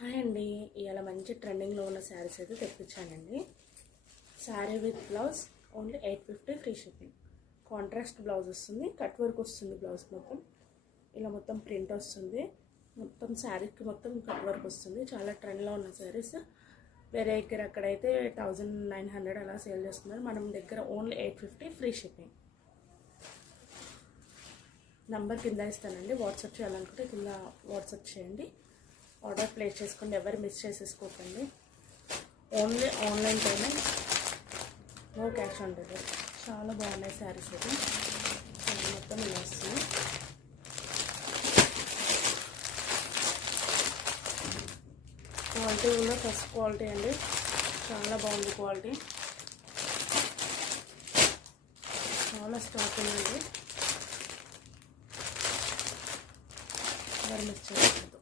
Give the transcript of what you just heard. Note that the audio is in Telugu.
హాయ్ అండి, ఇవాళ మంచి ట్రెండింగ్లో ఉన్న శారీస్ అయితే తెప్పించానండి. Sari with blouse only 850 free shipping. Contrast blouse వస్తుంది, కట్ వర్క్ వస్తుంది. బ్లౌజ్ మొత్తం ఇలా మొత్తం ప్రింట్ వస్తుంది. మొత్తం శారీకి మొత్తం కట్ వర్క్ వస్తుంది. చాలా ట్రెండ్లో ఉన్న శారీస్. వేరే దగ్గర అక్కడైతే 1900 అలా సేల్ చేస్తున్నారు. మనం దగ్గర ఓన్లీ 850 ఫ్రీ షిప్పింగ్. నంబర్ కింద ఇస్తానండి, వాట్సాప్ చేయాలనుకుంటే కింద వాట్సాప్ చేయండి. ఆర్డర్ ప్లేస్ చేసుకోండి, ఎవరు మిస్ చేసేసుకోకండి. Only online payment, no cash on delivery. చాలా బాగున్నాయి శారీస్ అయితే. మొత్తం ఇలా వస్తుంది. క్వాలిటీ కూడా ఫస్ట్ క్వాలిటీ అండి, చాలా బాగుంది క్వాలిటీ. చాలా స్టాక్ ఉందండి, ఎవరు మిస్ చేసుకోవద్దు.